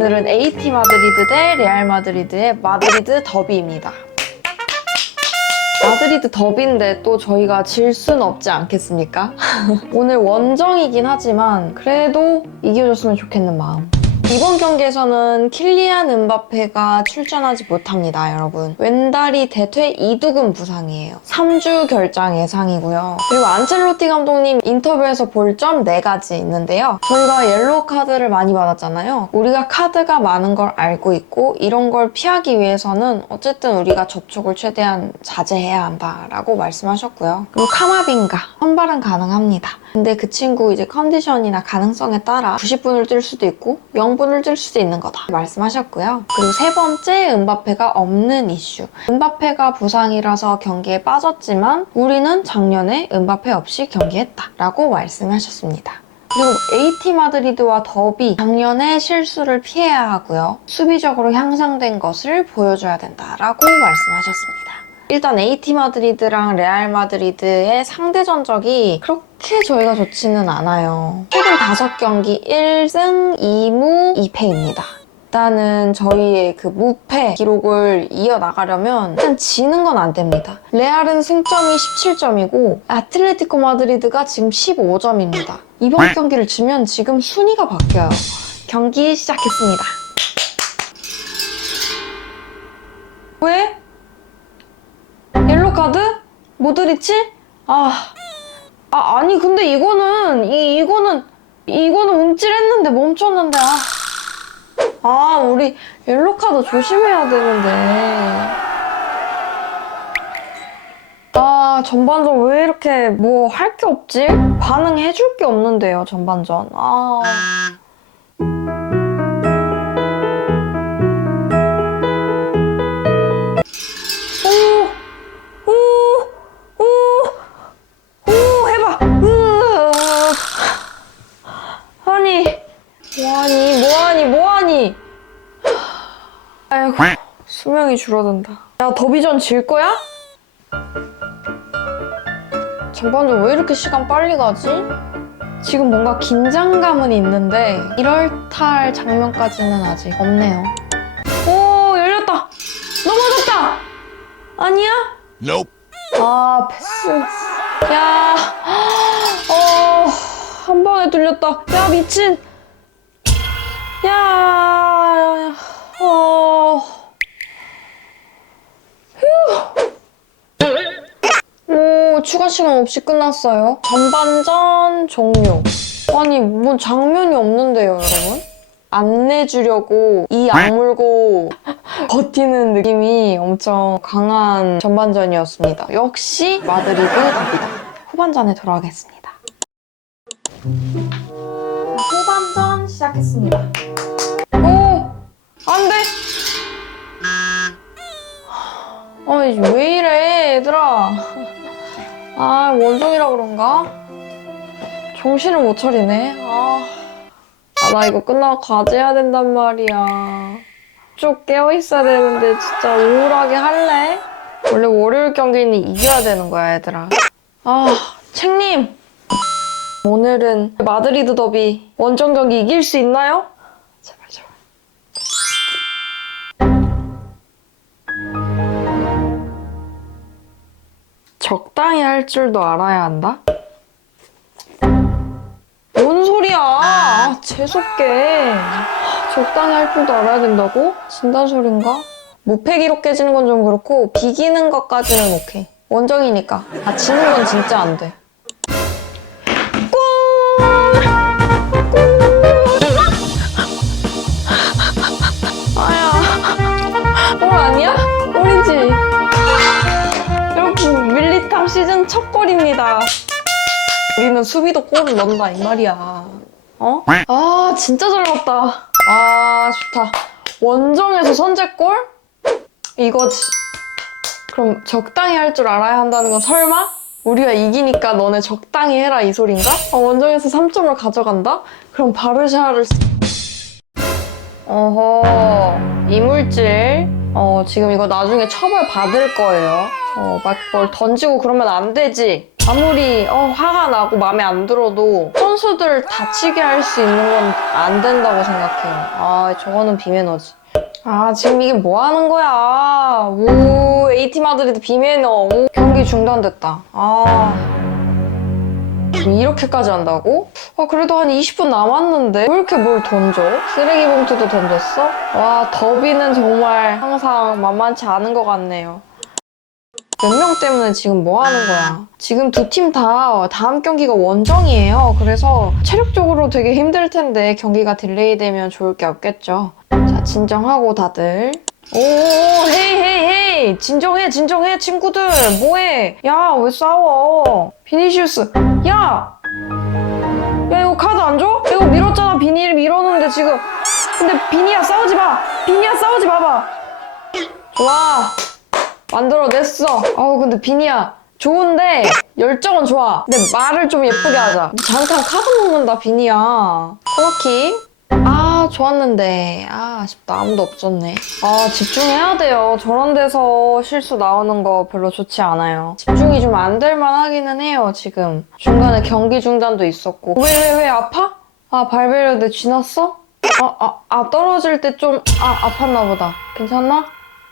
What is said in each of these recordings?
오늘은 AT 마드리드 대 레알 마드리드의 마드리드 더비입니다. 마드리드 더비인데 또 저희가 질 순 없지 않겠습니까? 오늘 원정이긴 하지만 그래도 이겨줬으면 좋겠는 마음. 이번 경기에서는 킬리안 은바페가 출전하지 못합니다, 여러분. 왼다리 대퇴 이두근 부상이에요. 3주 결장 예상이고요. 그리고 안첼로티 감독님 인터뷰에서 볼 점 4가지 있는데요. 저희가 옐로우 카드를 많이 받았잖아요. 우리가 카드가 많은 걸 알고 있고 이런 걸 피하기 위해서는 어쨌든 우리가 접촉을 최대한 자제해야 한다라고 말씀하셨고요. 그리고 카마빈가 선발은 가능합니다. 근데 그 친구 이제 컨디션이나 가능성에 따라 90분을 뛸 수도 있고 0 분을 뛸 수도 있는 거다 말씀하셨고요. 그리고 세 번째 은바페가 없는 이슈. 은바페가 부상이라서 경기에 빠졌지만 우리는 작년에 은바페 없이 경기했다 라고 말씀하셨습니다. 그리고 AT 마드리드와 더비 작년에 실수를 피해야 하고요. 수비적으로 향상된 것을 보여줘야 된다라고 말씀하셨습니다. 일단 AT 마드리드랑 레알 마드리드의 상대 전적이 그렇게 저희가 좋지는 않아요. 최근 5경기 1승 2무 2패입니다. 일단은 저희의 그 무패 기록을 이어나가려면 일단 지는 건 안 됩니다. 레알은 승점이 17점이고 아틀레티코 마드리드가 지금 15점입니다. 이번 경기를 지면 지금 순위가 바뀌어요. 경기 시작했습니다. 왜? 모드리치? 아, 아 아니 근데 이거는 이 이거는 이거는 움찔했는데 멈췄는데 아. 아, 우리 옐로 카드 조심해야 되는데. 아, 전반전 왜 이렇게 뭐 할 게 없지? 반응해 줄 게 없는데요, 전반전. 아. 수명이 줄어든다. 야, 더비전 질 거야? 전반전 왜 이렇게 시간 빨리 가지? 지금 뭔가 긴장감은 있는데 이럴탈 장면까지는 아직 없네요. 오, 열렸다! 넘어졌다! 아니야? Nope. 아, 패스. 야, 어, 한 번에 뚫렸다. 야, 미친. 추가 시간 없이 끝났어요. 전반전 종료. 아니, 뭔 장면이 없는데요, 여러분? 안 내주려고 이 악물고 버티는 느낌이 엄청 강한 전반전이었습니다. 역시 마드리드 답이다. 후반전에 돌아가겠습니다. 후반전 시작했습니다. 오! 안 돼! 아니, 왜 이래, 얘들아. 아, 원종이라 그런가? 정신을 못 차리네. 아. 아, 나 이거 끝나고 과제해야 된단 말이야. 쭉 깨어있어야 되는데 진짜 우울하게 할래? 원래 월요일 경기는 이겨야 되는 거야, 얘들아. 아, 책님! 오늘은 마드리드 더비 원정 경기 이길 수 있나요? 적당히 할 줄도 알아야 한다? 뭔 소리야? 아, 재수없게. 적당히 할 줄도 알아야 된다고? 진단 소린가? 무패 기록 깨지는 건 좀 그렇고 비기는 것까지는 오케이. 원정이니까. 아 지는 건 진짜 안 돼. 우리는 수비도 골을 넣는다 이 말이야. 어? 아 진짜 잘 넣었다. 아 좋다. 원정에서 선제골? 이거지. 그럼 적당히 할 줄 알아야 한다는 건 설마? 우리가 이기니까 너네 적당히 해라 이 소린가? 아, 원정에서 3점을 가져간다? 그럼 바르샤를 쓰- 어허 이물질 어 지금 이거 나중에 처벌 받을 거예요 어막뭘 던지고 그러면 안 되지 아무리 어, 화가 나고 마음에 안 들어도 선수들 다치게 할 수 있는 건 안 된다고 생각해요. 아, 저거는 비매너지. 아, 지금 이게 뭐 하는 거야? 오, AT 마드리드 비매너. 오, 경기 중단됐다. 아. 뭐 이렇게까지 한다고? 아, 그래도 한 20분 남았는데 왜 이렇게 뭘 던져? 쓰레기 봉투도 던졌어? 와, 더비는 정말 항상 만만치 않은 것 같네요. 몇 명 때문에 지금 뭐 하는 거야? 지금 두 팀 다 다음 경기가 원정이에요. 그래서 체력적으로 되게 힘들 텐데 경기가 딜레이 되면 좋을 게 없겠죠. 자, 진정하고 다들. 오, 헤이, 헤이, 헤이! 진정해, 진정해, 친구들! 뭐해? 야, 왜 싸워? 비니시우스, 야! 야, 이거 카드 안 줘? 이거 밀었잖아, 비니를 밀었는데 지금. 근데 비니야, 싸우지 마! 비니야, 싸우지 마봐! 좋아! 만들어냈어. 아우 근데 비니야 좋은데 열정은 좋아. 근데 말을 좀 예쁘게 하자. 잠깐 카드 먹는다 비니야. 코너킥. 아 좋았는데 아 아쉽다 아무도 없었네. 아 집중해야 돼요. 저런 데서 실수 나오는 거 별로 좋지 않아요. 집중이 좀 안 될 만하기는 해요 지금. 중간에 경기 중단도 있었고. 왜 왜 왜 아파? 아 발베르데 지났어? 아, 아, 아 떨어질 때 좀 아, 아팠나 보다. 괜찮나?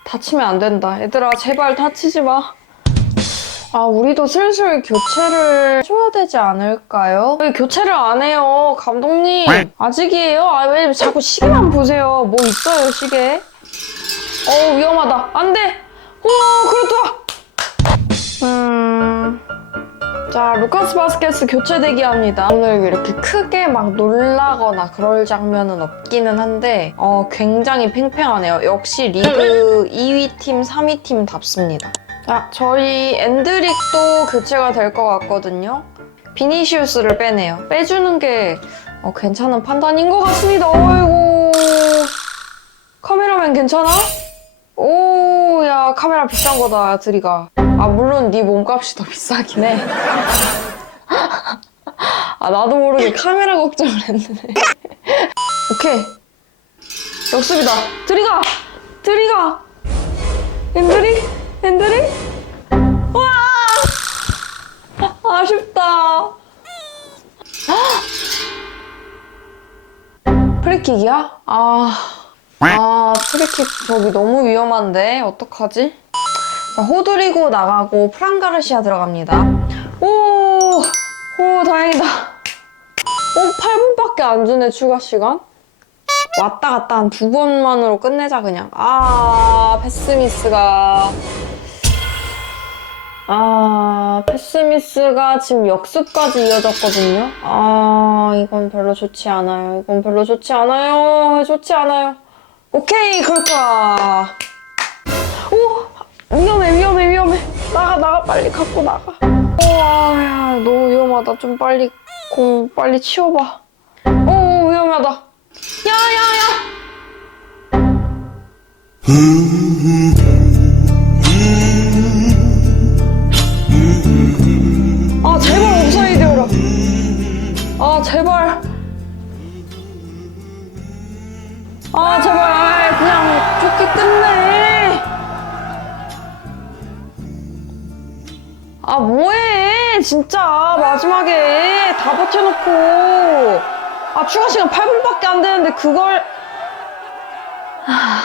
다치면 안 된다. 얘들아, 제발 다치지 마. 아, 우리도 슬슬 교체를 해줘야 되지 않을까요? 왜 교체를 안 해요? 감독님. 아직이에요? 아, 왜 자꾸 시계만 보세요? 뭐 있어요, 시계? 어 위험하다. 안 돼! 오, 그렇다! 음. 자, 루카스 바스케스 교체 대기합니다. 오늘 이렇게 크게 막 놀라거나 그럴 장면은 없기는 한데, 어, 굉장히 팽팽하네요. 역시 리그 2위 팀, 3위 팀답습니다. 자, 저희 엔드릭도 교체가 될 것 같거든요. 비니시우스를 빼네요. 빼주는 게 어, 괜찮은 판단인 것 같습니다. 어이구. 카메라맨 괜찮아? 오, 야, 카메라 비싼 거다, 드리가. 아, 물론 네 몸값이 더 비싸긴 해. 아, 나도 모르게 카메라 걱정을 했네. 오케이. 역습이다. 드리가! 드리가! 엔드리? 엔드리? 와! 아쉽다. 프리킥이야? 아. 아, 프리킥 저기 너무 위험한데? 어떡하지? 자, 호드리고 나가고 프랑가르시아 들어갑니다. 오! 오, 다행이다. 오, 8분밖에 안 주네, 추가 시간? 왔다 갔다 한 두 번만으로 끝내자, 그냥. 아, 패스미스가. 아, 패스미스가 지금 역습까지 이어졌거든요. 아, 이건 별로 좋지 않아요. 이건 별로 좋지 않아요. 좋지 않아요. 오케이, 그럴 거야. 오! 위험해, 위험해, 위험해. 나가, 나가, 빨리 갖고 나가. 우와, 야, 너무 위험하다. 좀 빨리, 공 빨리 치워봐. 오, 위험하다. 야, 야, 야! 아, 제발 옵사이드여라. 아, 제발. 아, 제발. 진짜. 마지막에 다 버텨놓고. 아, 추가 시간 8분밖에 안 되는데, 그걸. 하...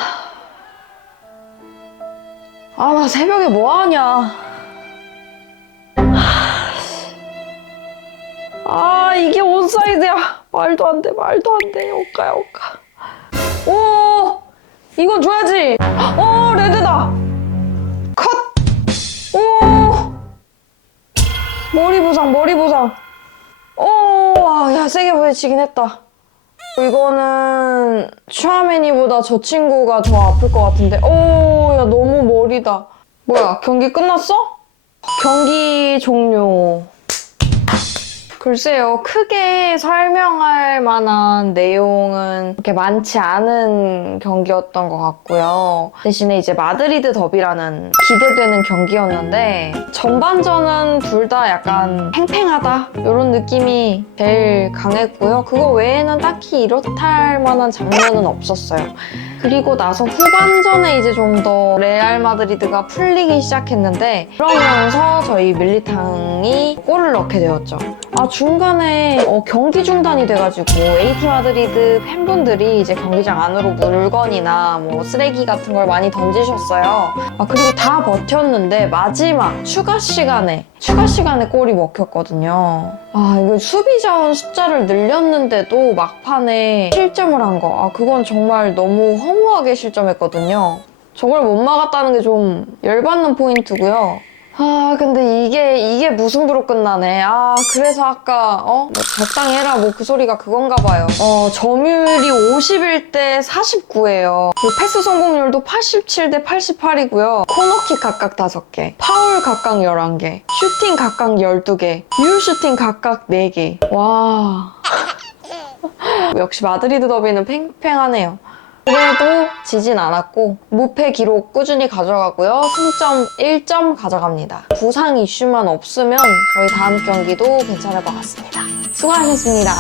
아, 나 새벽에 뭐 하냐. 아 이게 온사이드야 말도 안 돼 말도 안 돼 오까야 오까 오 이건 줘야지 오 레드다 머리 부상 머리 부상. 오야 세게 부딪히긴 했다. 이거는 슈아메니보다 저 친구가 더 아플 것 같은데. 오 야 너무 머리다. 뭐야 경기 끝났어? 경기 종료 글쎄요, 크게 설명할 만한 내용은 그렇게 많지 않은 경기였던 것 같고요. 대신에 이제 마드리드 더비라는 기대되는 경기였는데 전반전은 둘 다 약간 팽팽하다 이런 느낌이 제일 강했고요. 그거 외에는 딱히 이렇다 할 만한 장면은 없었어요. 그리고 나서 후반전에 이제 좀 더 레알 마드리드가 풀리기 시작했는데 그러면서 저희 밀리탕이 골을 넣게 되었죠. 아 중간에 어, 경기 중단이 돼가지고 AT 마드리드 팬분들이 이제 경기장 안으로 물건이나 뭐 쓰레기 같은 걸 많이 던지셨어요. 아 그리고 다 버텼는데 마지막 추가 시간에 추가 시간에 골이 먹혔거든요. 아 이거 수비 자원 숫자를 늘렸는데도 막판에 실점을 한 거. 아 그건 정말 너무 허무하게 실점했거든요. 저걸 못 막았다는 게 좀 열받는 포인트고요. 아 근데 이게 이게 무승부로 끝나네. 아 그래서 아까 어 뭐 적당히 해라 뭐 그 소리가 그건가 봐요. 어 점유율이 51 대 49예요. 패스 성공률도 87 대 88이고요. 코너킥 각각 5개, 파울 각각 11개, 슈팅 각각 12개, 유효 슈팅 각각 4개. 와. 역시 마드리드 더비는 팽팽하네요. 그래도 지진 않았고 무패 기록 꾸준히 가져가고요. 승점 1점 가져갑니다. 부상 이슈만 없으면 저희 다음 경기도 괜찮을 것 같습니다. 수고하셨습니다.